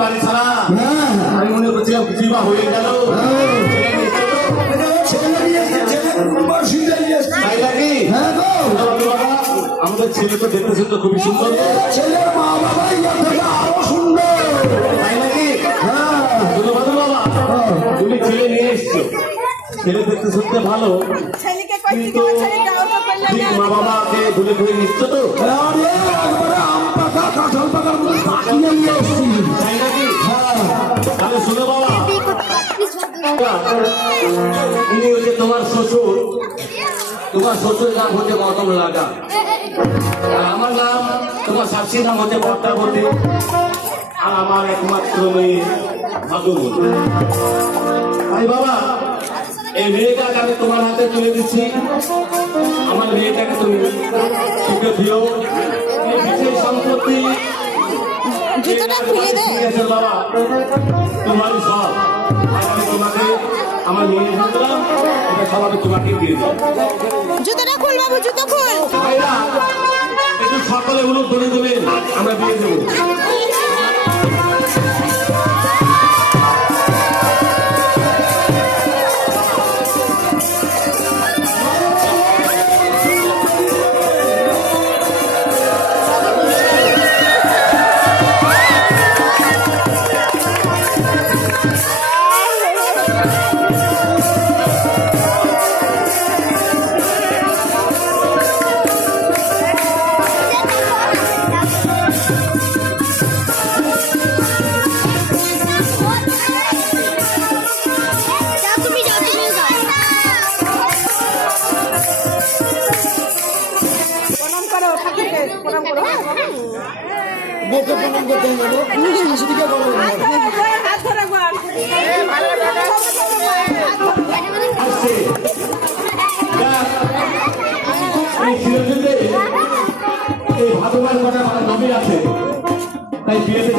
বাড়ি ছাড়া আমি মনে করছিলাম কিছুই বা হয়ে গেল। আমাদের ছেলে তো দেখতে শুনতে খুবই সুন্দর, ছেলের মা বাবাই আরো সুন্দর, তাই নাকি? বাবা তুমি ছেলে নিয়ে এসছো, ছেলে দেখতে শুনতে ভালো, কিন্তু ঠিক মা বাবাকে ধরে ধরে নিচ্ছ তো? আম পাকা কাঁঠাল পাকার মতো পাকিয়ে নিয়ে এসছি। তাই নাকি? তাহলে শুনো বাবা, ইনি হচ্ছে তোমার শ্বশুর। তোমার শ্বশুরের নাম হচ্ছে মতম লাগা, আর আমার নাম তোমার শাশুড়ির নাম হচ্ছে ভট্টাবতী, আর আমার একমাত্র মেয়ে ভাগবতী। তাই বাবা, এই মেয়েটাকে আমি তোমার হাতে তুলে দিচ্ছি। আমার মেয়েটাকে তুমি সুখে দিও। এই বিশেষ সম্পত্তি বাবা তোমারই সব। আমি তোমাকে আমার মেয়ে দিলাম, এটা সব আমি তোমাকে দিয়ে দিই। জুতোটা খুল বাবু, জুতো খুল। ভাইরা একটু সকলে হলুদ ধরে দেবেন, আমরা দিয়ে দেবো। মেয়েকে প্রণাম করতে হবে, শাশুড়িকে প্রণাম এই ভাগবান কথা নবী আছে, তাই বিয়েতে